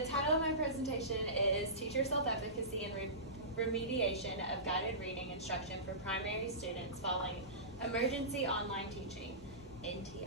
the title of my presentation is Teacher Self-Efficacy and Remediation of Guided Reading Instruction for Primary Students Following Emergency Online Teaching, NTI.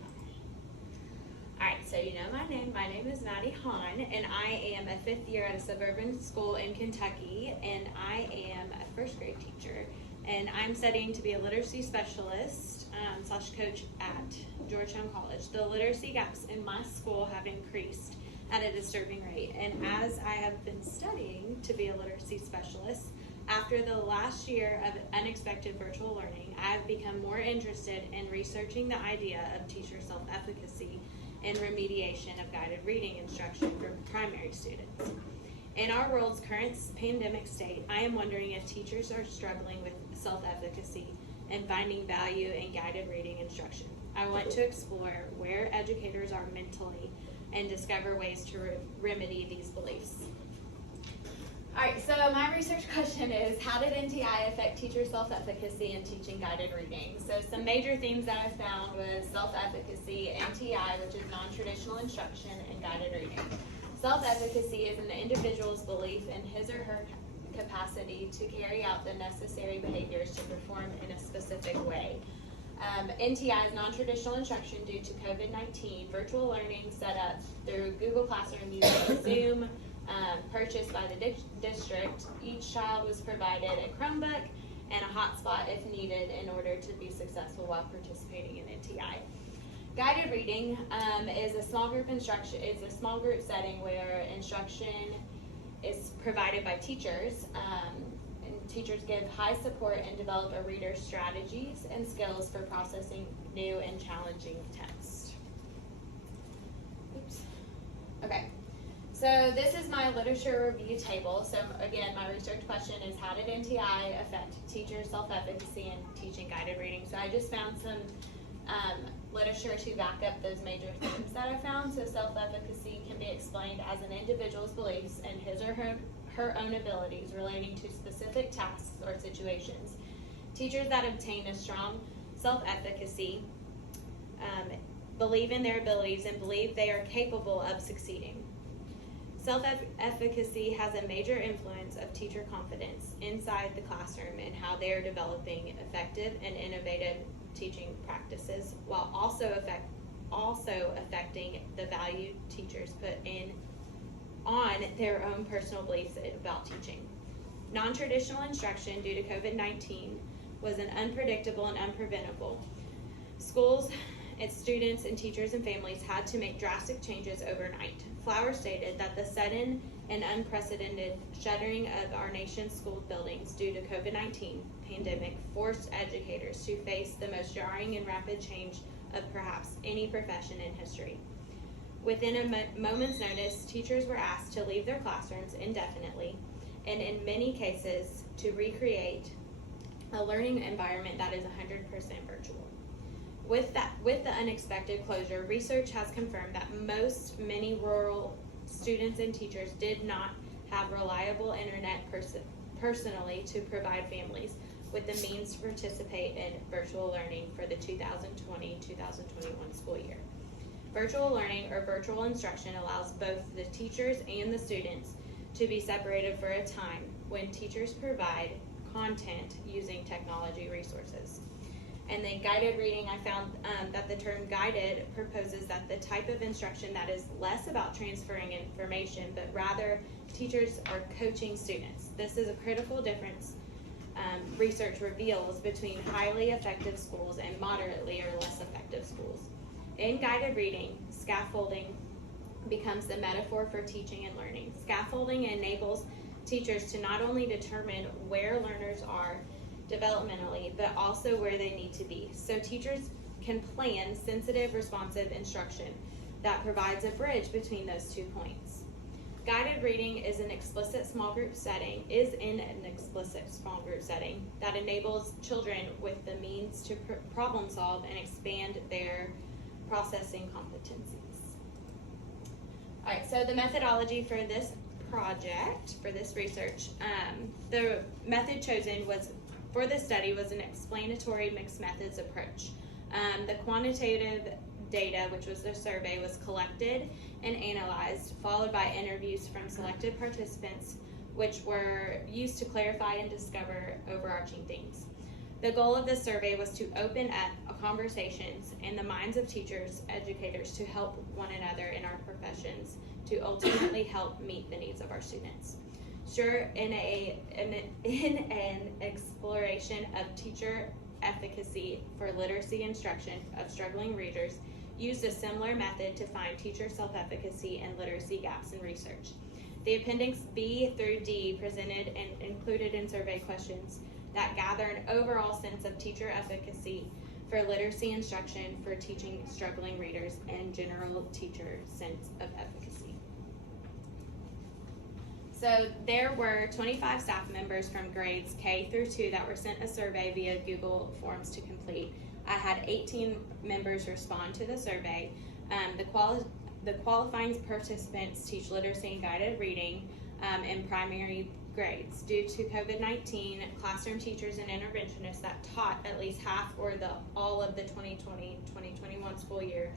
Alright, so you know my name. My name is Hahn, and I am a 5th year at a suburban school in Kentucky, and I am a 1st grade teacher. And I'm studying to be a literacy specialist / coach at Georgetown College. The literacy gaps in my school have increased at a disturbing rate, and as I have been studying to be a literacy specialist, after the last year of unexpected virtual learning, I've become more interested in researching the idea of teacher self-efficacy and remediation of guided reading instruction for primary students. In our world's current pandemic state, I am wondering if teachers are struggling with self-efficacy and finding value in guided reading instruction. I want to explore where educators are mentally and discover ways to remedy these beliefs. Alright, so my research question is, how did NTI affect teacher self-efficacy in teaching guided reading? So some major themes that I found was self-efficacy, NTI, which is non-traditional instruction, and guided reading. Self-efficacy is an individual's belief in his or her capacity to carry out the necessary behaviors to perform in a specific way. NTI is non-traditional instruction due to COVID-19, virtual learning set up through Google Classroom using Zoom, purchased by the district. Each child was provided a Chromebook and a hotspot if needed in order to be successful while participating in NTI. Guided reading is a small group instruction. It's a small group setting where instruction is provided by teachers. And teachers give high support and develop a reader's strategies and skills for processing new and challenging text. Oops. Okay. So this is my literature review table. So again, my research question is, how did NTI affect teacher self-efficacy and teaching guided reading? So I just found some literature to back up those major themes that I found. So self-efficacy can be explained as an individual's beliefs and his or her own abilities relating to specific tasks or situations. Teachers that obtain a strong self-efficacy believe in their abilities and believe they are capable of succeeding. Self-efficacy has a major influence of teacher confidence inside the classroom and how they are developing effective and innovative teaching practices, while also affecting the value teachers put on their own personal beliefs about teaching. Non-traditional instruction due to COVID-19 was an unpredictable and unpreventable. Schools, its students, and teachers and families had to make drastic changes overnight. Flower stated that the sudden and unprecedented shuttering of our nation's school buildings due to COVID-19 pandemic forced educators to face the most jarring and rapid change of perhaps any profession in history. Within a moment's notice, teachers were asked to leave their classrooms indefinitely, and in many cases to recreate a learning environment that is 100% virtual. With the unexpected closure, research has confirmed that many rural students and teachers did not have reliable internet personally to provide families with the means to participate in virtual learning for the 2020-2021 school year. Virtual learning or virtual instruction allows both the teachers and the students to be separated for a time when teachers provide content using technology resources. And then guided reading, I found that the term guided proposes that the type of instruction that is less about transferring information, but rather teachers are coaching students. This is a critical difference research reveals between highly effective schools and moderately or less effective schools. In guided reading, scaffolding becomes the metaphor for teaching and learning. Scaffolding enables teachers to not only determine where learners are developmentally, but also where they need to be. So teachers can plan sensitive, responsive instruction that provides a bridge between those 2 points. Guided reading is in an explicit small group setting that enables children with the means to problem solve and expand their processing competencies. All right, so the methodology for this project, for this research, the method chosen for this study was an explanatory mixed methods approach. The quantitative data, which was the survey, was collected and analyzed, followed by interviews from selected participants, which were used to clarify and discover overarching themes. The goal of this survey was to open up conversations in the minds of teachers, educators, to help one another in our professions, to ultimately help meet the needs of our students. Sure, in an exploration of teacher efficacy for literacy instruction of struggling readers, used a similar method to find teacher self-efficacy and literacy gaps in research. The appendix B through D presented and included in survey questions that gather an overall sense of teacher efficacy for literacy instruction for teaching struggling readers and general teacher sense of efficacy. So there were 25 staff members from grades K through 2 that were sent a survey via Google Forms to complete. I had 18 members respond to the survey. The qualifying participants teach literacy and guided reading in primary grades. Due to COVID-19, classroom teachers and interventionists that taught at least half or all of the 2020-2021 school year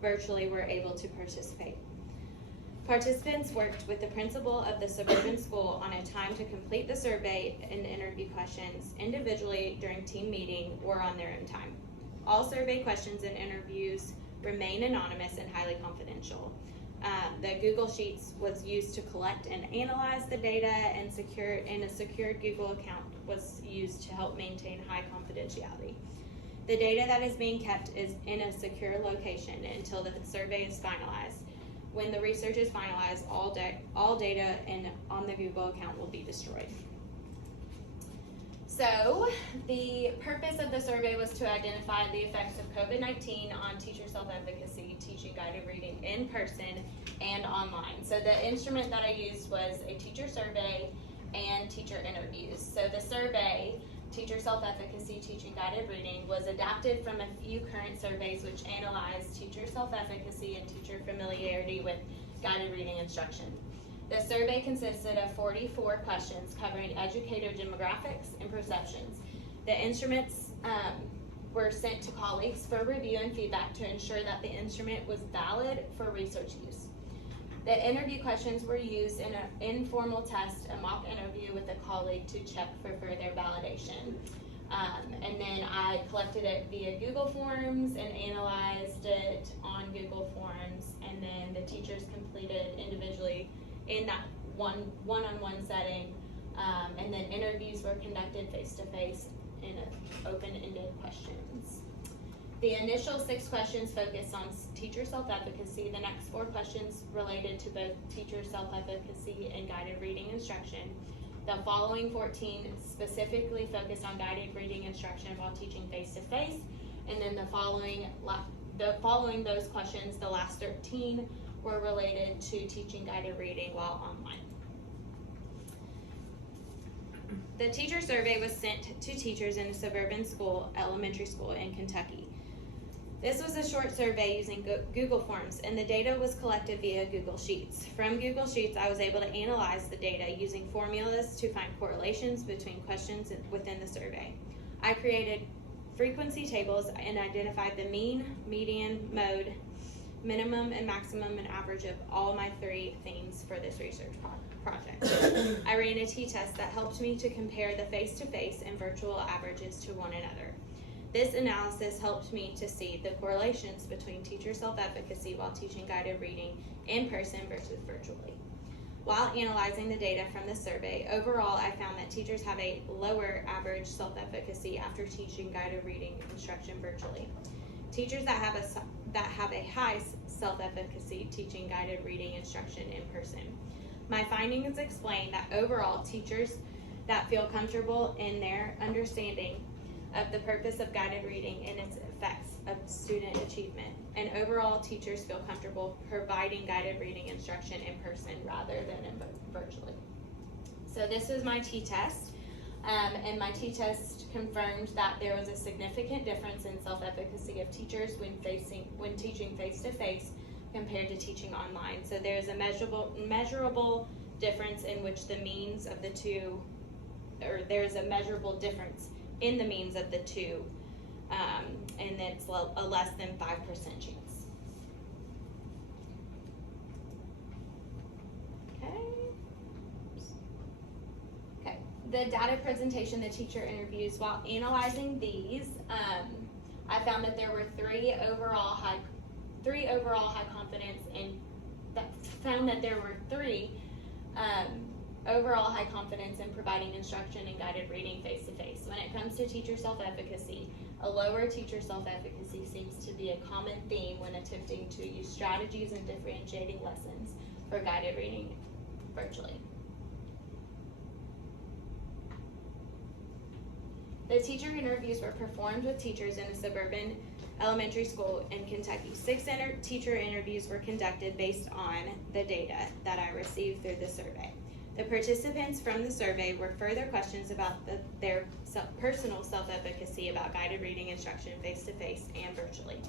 virtually were able to participate. Participants worked with the principal of the suburban school on a time to complete the survey and interview questions individually during team meeting or on their own time. All survey questions and interviews remain anonymous and highly confidential. The Google Sheets was used to collect and analyze the data, and a secured Google account was used to help maintain high confidentiality. The data that is being kept is in a secure location until the survey is finalized. When the research is finalized, all data on the Google account will be destroyed. So, the purpose of the survey was to identify the effects of COVID-19 on teacher self-efficacy, teaching guided reading in person and online. So the instrument that I used was a teacher survey and teacher interviews. So the survey, Teacher Self-Efficacy, Teaching Guided Reading, was adapted from a few current surveys which analyzed teacher self-efficacy and teacher familiarity with guided reading instruction. The survey consisted of 44 questions covering educator demographics and perceptions. The instruments were sent to colleagues for review and feedback to ensure that the instrument was valid for research use. The interview questions were used in an informal test, a mock interview with a colleague to check for further validation. And then I collected it via Google Forms and analyzed it on Google Forms, and then the teachers completed individually in that one-on-one setting, and then interviews were conducted face-to-face in open-ended questions. The initial 6 questions focused on teacher self-efficacy. The next 4 questions related to both teacher self-efficacy and guided reading instruction. The following 14 specifically focused on guided reading instruction while teaching face-to-face, and then the following those questions, the last 13 were related to teaching guided reading while online. The teacher survey was sent to teachers in a suburban elementary school in Kentucky. This was a short survey using Google Forms, and the data was collected via Google Sheets. From Google Sheets, I was able to analyze the data using formulas to find correlations between questions within the survey. I created frequency tables and identified the mean, median, mode, minimum, and maximum and average of all my 3 themes for this research project. I ran a t-test that helped me to compare the face-to-face and virtual averages to one another. This analysis helped me to see the correlations between teacher self-efficacy while teaching guided reading in person versus virtually. While analyzing the data from the survey, overall I found that teachers have a lower average self-efficacy after teaching guided reading instruction virtually. Teachers that have a high self-efficacy teaching guided reading instruction in person. My findings explain that overall teachers that feel comfortable in their understanding of the purpose of guided reading and its effects of student achievement, and overall teachers feel comfortable providing guided reading instruction in person rather than virtually. So this was my t-test, and my t-test confirmed that there was a significant difference in self-efficacy of teachers when teaching face-to-face compared to teaching online. So there's a measurable difference in which the means of the two, or there's a measurable difference in the means of the two, and it's a less than 5% chance. the data presentation, the teacher interviews, while analyzing these, I found that there were three overall high confidence, and found that there were three overall high confidence in providing instruction and guided reading face to face. When it comes to teacher self-efficacy, a lower teacher self-efficacy seems to be a common theme when attempting to use strategies and differentiating lessons for guided reading virtually. The teacher interviews were performed with teachers in a suburban elementary school in Kentucky. 6 teacher interviews were conducted based on the data that I received through the survey. The participants from the survey were further questions about their personal self-efficacy about guided reading instruction face-to-face and virtually.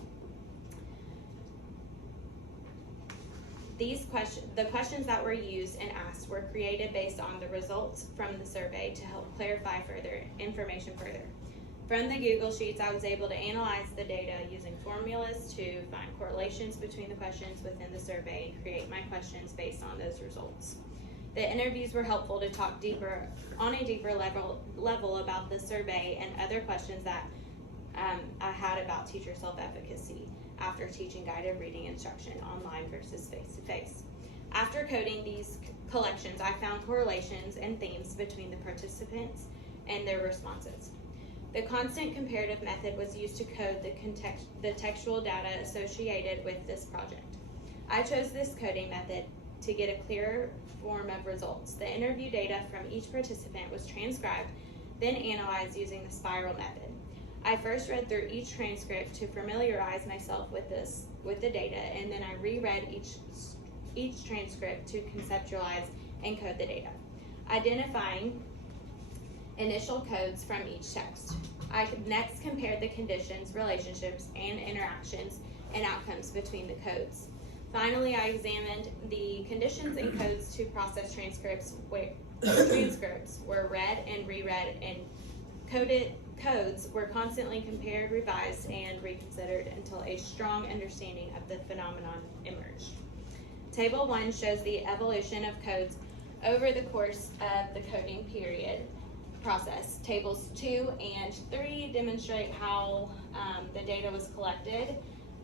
The questions that were used and asked were created based on the results from the survey to help clarify information further. From the Google Sheets, I was able to analyze the data using formulas to find correlations between the questions within the survey and create my questions based on those results. The interviews were helpful to talk on a deeper level about the survey and other questions that I had about teacher self-efficacy after teaching guided reading instruction online versus face-to-face. After coding these collections, I found correlations and themes between the participants and their responses. The constant comparative method was used to code the textual data associated with this project. I chose this coding method to get a clearer form of results. The interview data from each participant was transcribed, then analyzed using the spiral method. I first read through each transcript to familiarize myself with the data, and then I reread each transcript to conceptualize and code the data, identifying initial codes from each text. I next compared the conditions, relationships, and interactions and outcomes between the codes. Finally, I examined the conditions and codes to process transcripts where transcripts were read and reread, and codes were constantly compared, revised, and reconsidered until a strong understanding of the phenomenon emerged. Table 1 shows the evolution of codes over the course of the coding process. Tables 2 and 3 demonstrate how the data was collected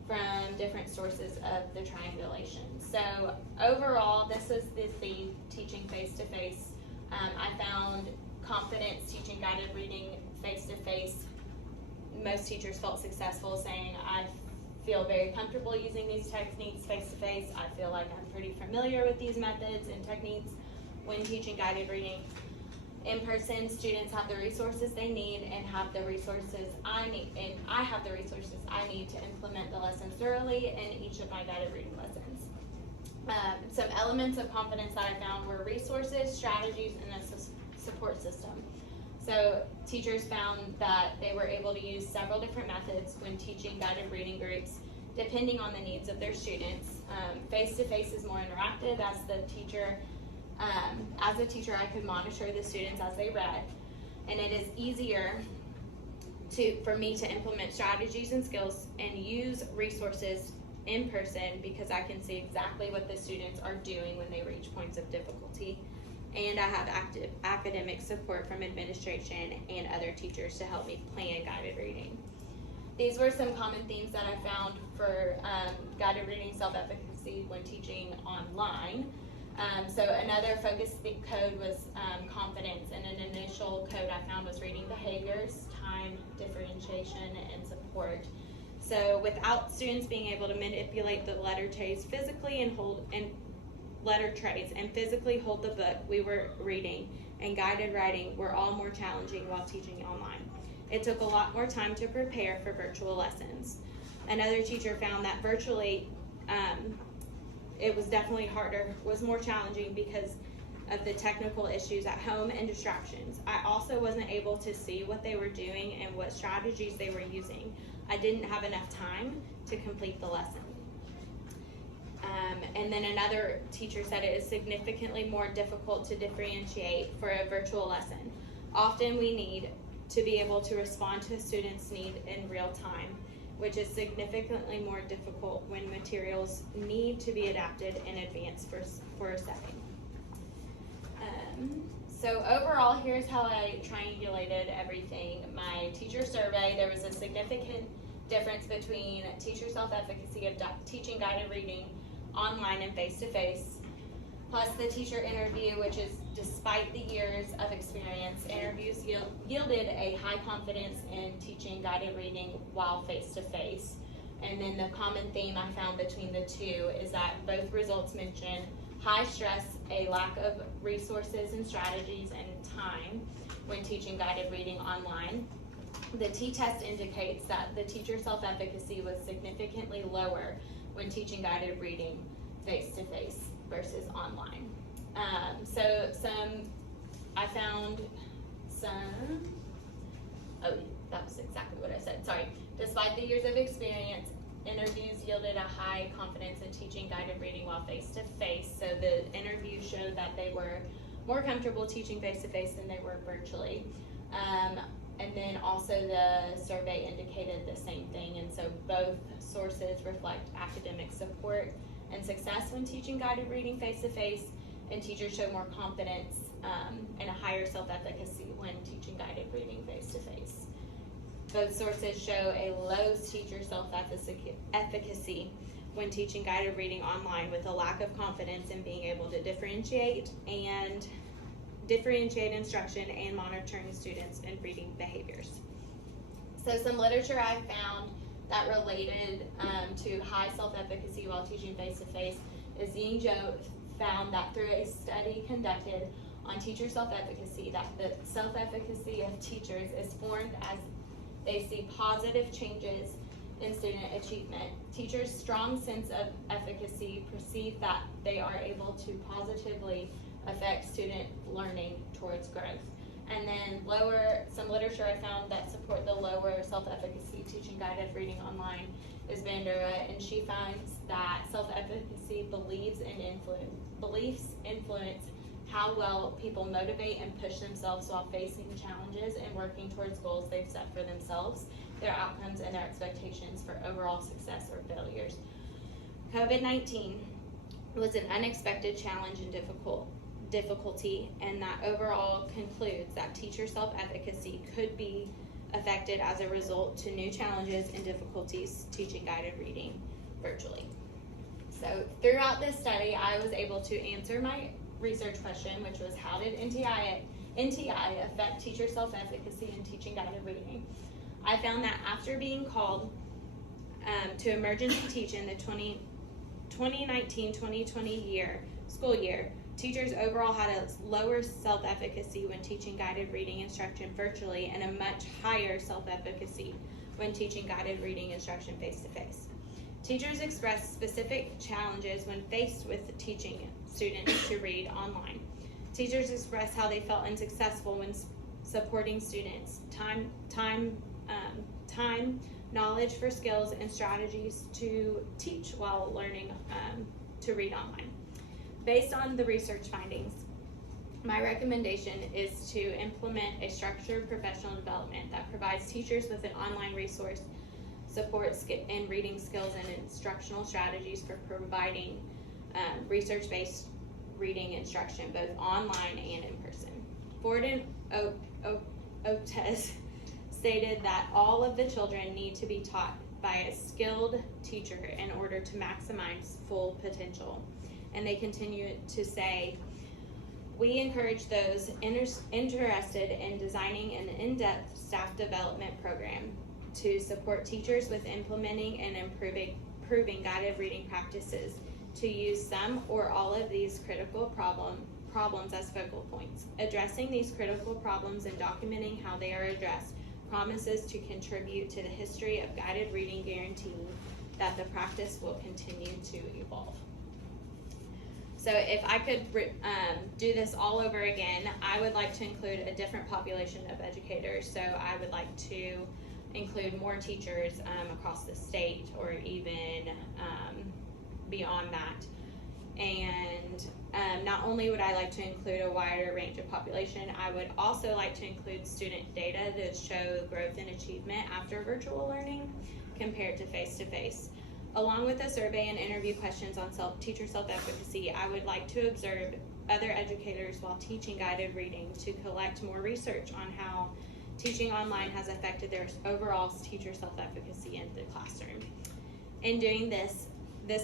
from different sources of the triangulation. So overall, this is the theme, teaching face-to-face. I found confidence teaching guided reading face-to-face. Most teachers felt successful saying, I feel very comfortable using these techniques face-to-face. I feel like I'm pretty familiar with these methods and techniques when teaching guided reading. In person, students have the resources they need and have the resources I need, and I have the resources I need to implement the lessons thoroughly in each of my guided reading lessons. Some elements of confidence that I found were resources, strategies, and a support system. So teachers found that they were able to use several different methods when teaching guided reading groups depending on the needs of their students. Face-to-face is more interactive. As a teacher, I could monitor the students as they read, and it is easier for me to implement strategies and skills and use resources in person because I can see exactly what the students are doing when they reach points of difficulty. And I have active academic support from administration and other teachers to help me plan guided reading. These were some common themes that I found for guided reading self-efficacy when teaching online. So another focus code was confidence, and an initial code I found was reading behaviors, time, differentiation, and support. So without students being able to manipulate the letter trays physically and physically hold the book we were reading, and guided writing were all more challenging while teaching online. It took a lot more time to prepare for virtual lessons. Another teacher found that virtually it was definitely was more challenging because of the technical issues at home and distractions. I also wasn't able to see what they were doing and what strategies they were using. I didn't have enough time to complete the lesson. And then another teacher said it is significantly more difficult to differentiate for a virtual lesson. Often we need to be able to respond to a student's need in real time, which is significantly more difficult when materials need to be adapted in advance for a setting. So overall, here's how I triangulated everything. My teacher survey, there was a significant difference between teacher self-efficacy of teaching guided reading online and face-to-face, plus the teacher interview, which is despite the years of experience, interviews yielded a high confidence in teaching guided reading while face-to-face. And then the common theme I found between the two is that both results mention high stress, a lack of resources and strategies and time when teaching guided reading online. The t-test indicates that the teacher self-efficacy was significantly lower when teaching guided reading face-to-face versus online. I found some, oh, that was exactly what I said, sorry. Despite the years of experience, interviews yielded a high confidence in teaching guided reading while face-to-face. So the interview showed that they were more comfortable teaching face-to-face than they were virtually. And then also the survey indicated the same thing, and so both sources reflect academic support and success when teaching guided reading face-to-face, and teachers show more confidence and a higher self-efficacy when teaching guided reading face-to-face. Both sources show a low teacher self-efficacy when teaching guided reading online, with a lack of confidence in being able to differentiate instruction and monitoring students and reading behaviors. So some literature I found that related to high self-efficacy while teaching face-to-face is Ying Zhou found that through a study conducted on teacher self-efficacy, that the self-efficacy of teachers is formed as they see positive changes in student achievement. Teachers' strong sense of efficacy perceive that they are able to positively affect student learning towards growth. And then some literature I found that support the lower self-efficacy teaching guided reading online is Bandura, and she finds that self-efficacy beliefs influence how well people motivate and push themselves while facing challenges and working towards goals they've set for themselves, their outcomes, and their expectations for overall success or failures. COVID-19 was an unexpected challenge and difficulty, and that overall concludes that teacher self-efficacy could be affected as a result to new challenges and difficulties teaching guided reading virtually. So throughout this study, I was able to answer my research question, which was how did NTI affect teacher self-efficacy in teaching guided reading? I found that after being called to emergency teach in the 2019-2020 school year, teachers overall had a lower self-efficacy when teaching guided reading instruction virtually and a much higher self-efficacy when teaching guided reading instruction face-to-face. Teachers expressed specific challenges when faced with teaching students to read online. Teachers expressed how they felt unsuccessful when supporting students, time, knowledge for skills, and strategies to teach while learning to read online. Based on the research findings, my recommendation is to implement a structured professional development that provides teachers with an online resource, support in reading skills, and instructional strategies for providing research-based reading instruction, both online and in person. Ford and Otes stated that all of the children need to be taught by a skilled teacher in order to maximize full potential. And they continue to say, we encourage those interested in designing an in-depth staff development program to support teachers with implementing and improving guided reading practices, to use some or all of these critical problems as focal points. Addressing these critical problems and documenting how they are addressed promises to contribute to the history of guided reading, guaranteeing that the practice will continue to evolve. So if I could do this all over again, I would like to include a different population of educators. So I would like to include more teachers across the state, or even beyond that. And not only would I like to include a wider range of population, I would also like to include student data that show growth and achievement after virtual learning compared to face-to-face. Along with a survey and interview questions on teacher self-efficacy, I would like to observe other educators while teaching guided reading to collect more research on how teaching online has affected their overall teacher self-efficacy in the classroom. In doing this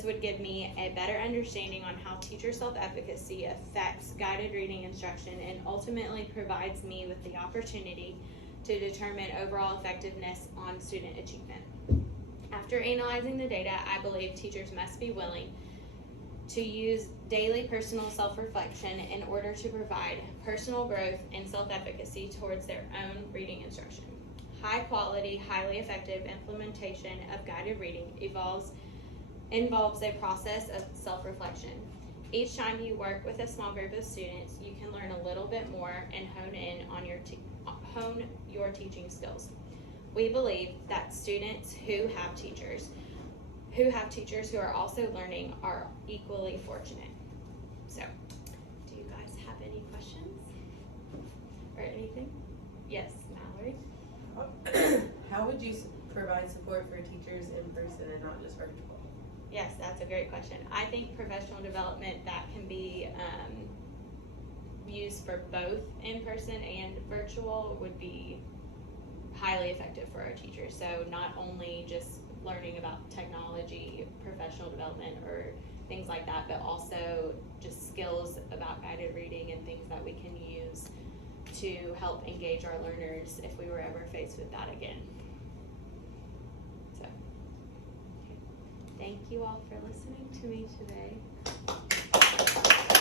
would give me a better understanding on how teacher self-efficacy affects guided reading instruction and ultimately provides me with the opportunity to determine overall effectiveness on student achievement. After analyzing the data, I believe teachers must be willing to use daily personal self-reflection in order to provide personal growth and self-efficacy towards their own reading instruction. High quality, highly effective implementation of guided reading involves a process of self-reflection. Each time you work with a small group of students, you can learn a little bit more and hone your teaching skills. We believe that students who have teachers who are also learning are equally fortunate. So, do you guys have any questions or anything? Yes, Mallory? How would you provide support for teachers in person and not just virtual? Yes, that's a great question. I think professional development that can be used for both in person and virtual would be highly effective for our teachers. So not only just learning about technology, professional development, or things like that, but also just skills about guided reading and things that we can use to help engage our learners if we were ever faced with that again. So, okay. Thank you all for listening to me today.